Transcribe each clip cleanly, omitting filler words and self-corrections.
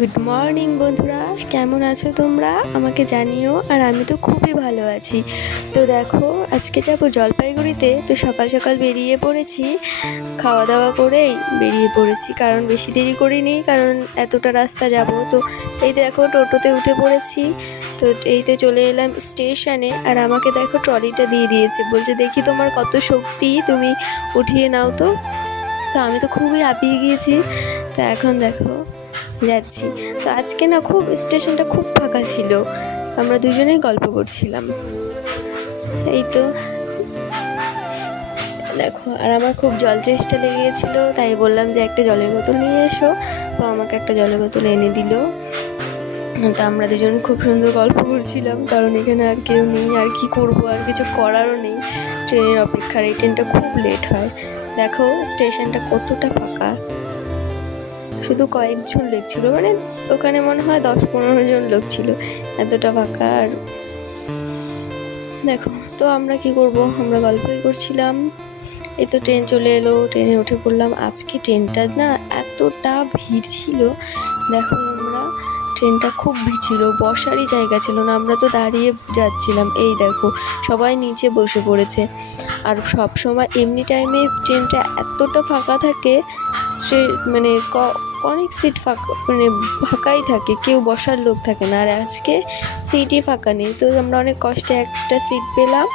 Good morning বন্ধুরা, কেমন আছো তোমরা? আমাকে জানিও। আর আমি তো খুবই ভালো আছি। তো দেখো, আজকে যাবো জলপাইগুড়িতে। তো সকাল সকাল বেরিয়ে পড়েছি, খাওয়া দাওয়া করেই বেরিয়ে পড়েছি, কারণ বেশি দেরি করিনি, কারণ এতটা রাস্তা যাব। তো এই দেখো, টোটোতে উঠে পড়েছি। তো এই তো চলে এলাম স্টেশনে। আর আমাকে দেখো ট্রলিটা দিয়ে দিয়েছে, বলছে দেখি তোমার কত শক্তি, তুমি উঠিয়ে নাও। তো তো আমি তো খুবই হাঁপিয়ে গিয়েছি। তো এখন দেখো যাচ্ছি। তো আজকে না খুব স্টেশনটা খুব ফাঁকা ছিল, আমরা দুজনেই গল্প করছিলাম। এই তো দেখো, আর আমার খুব জল চেষ্টা লেগে গেছিলো, তাই বললাম যে একটা জলের বোতল নিয়ে এসো। তো আমাকে একটা জলের বোতল এনে দিল। তা আমরা দুজন খুব সুন্দর গল্প করছিলাম, কারণ এখানে আর কেউ নেই, আর কি করব, আর কিছু করারও নেই। ট্রেনের অপেক্ষার, এই ট্রেনটা খুব লেট হয়। দেখো স্টেশনটা কতটা ফাঁকা, শুধু কয়েকজন লোক ছিল, মানে ওখানে মনে হয় 10-15 জন লোক ছিল, এতটা ফাঁকা। আর দেখো, তো আমরা কি করব, আমরা গল্পই করছিলাম। এই তো ট্রেন চলে এলো, ট্রেনে উঠে পড়লাম। আজকে ট্রেনটা না এতটা ভিড় ছিল, দেখো আমরা, ট্রেনটা খুব ভিড় ছিল, বসারই জায়গা ছিল না, আমরা তো দাঁড়িয়ে যাচ্ছিলাম। এই দেখো সবাই নিচে বসে পড়েছে। আর সব সময় এমনি টাইমে ট্রেনটা এতটা ফাঁকা থাকে, মানে অনেক সিট ফাঁকা, মানে ফাঁকাই থাকে, কেউ বসার লোক থাকে না। আর আজকে সিটই ফাঁকা নেই। তো আমরা অনেক কষ্টে একটা সিট পেলাম।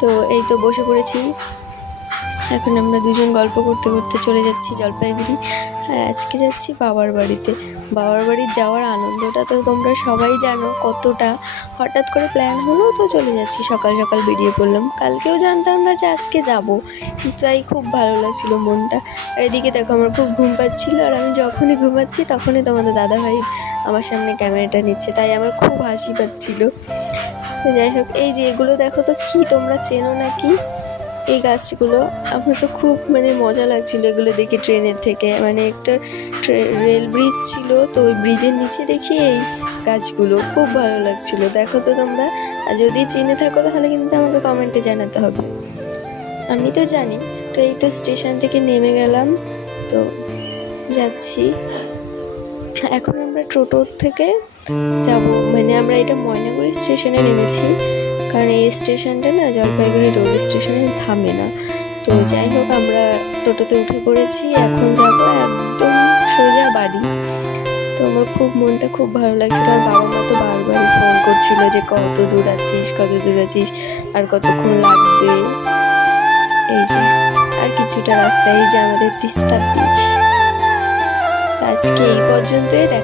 তো এই তো বসে পড়েছি। এখন আমরা দুজন গল্প করতে করতে চলে যাচ্ছি জলপাইগুড়ি। আর আজকে যাচ্ছি বাবার বাড়িতে। বাবার বাড়ি যাওয়ার আনন্দটা তো তোমরা সবাই জানো কতটা। হঠাৎ করে প্ল্যান হলো, তো চলে যাচ্ছি, সকাল সকাল বেরিয়ে পড়লাম। কালকেও জানতাম না যে আজকে যাব, তাই খুব ভালো লাগছিল মনটা। আর এদিকে দেখো আমার খুব ঘুম পাচ্ছিল, আর আমি যখনই ঘুমাচ্ছি তখনই তোমাদের দাদাভাই আমার সামনে ক্যামেরাটা নিচ্ছে, তাই আমার খুব হাসি পাচ্ছিল। তো যাই হোক, এই যে এগুলো দেখো তো, কি তোমরা চেনো নাকি এই গাছগুলো? আমার তো খুব মানে মজা লাগছিল এগুলো দেখে ট্রেনের থেকে। মানে একটা রেল ব্রিজ ছিল, তো ওই ব্রিজের নিচে দেখি এই গাছগুলো, খুব ভালো লাগছিল। দেখো তো তোমরা, আর যদি চিনে থাকো তাহলে কিন্তু আমাকে কমেন্টে জানাতে হবে। আমি তো জানি। তো এই তো স্টেশন থেকে নেমে গেলাম, তো যাচ্ছি। এখন আমরা টোটোর থেকে যাব, মানে আমরা এটা ময়নাগুড়ি স্টেশনে নেমেছি, কারণ এই স্টেশনটা না জলপাইগুড়ি রোড স্টেশনে থামে না। তো যাই হোক, আমরা টোটোতে উঠে পড়েছি, এখন যাব একদম সোজা বাড়ি। তো আমার খুব মনটা খুব ভালো লাগছিল। আর বাবা মা তো বারবারই ফোন করছিল যে কত দূর আছিস, কত দূর আছিস, আর কতক্ষণ লাগবে। এই যে আর কিছুটা রাস্তা, এই যে আমাদের তিস্তা ব্রিজ। আজকে এই পর্যন্তই।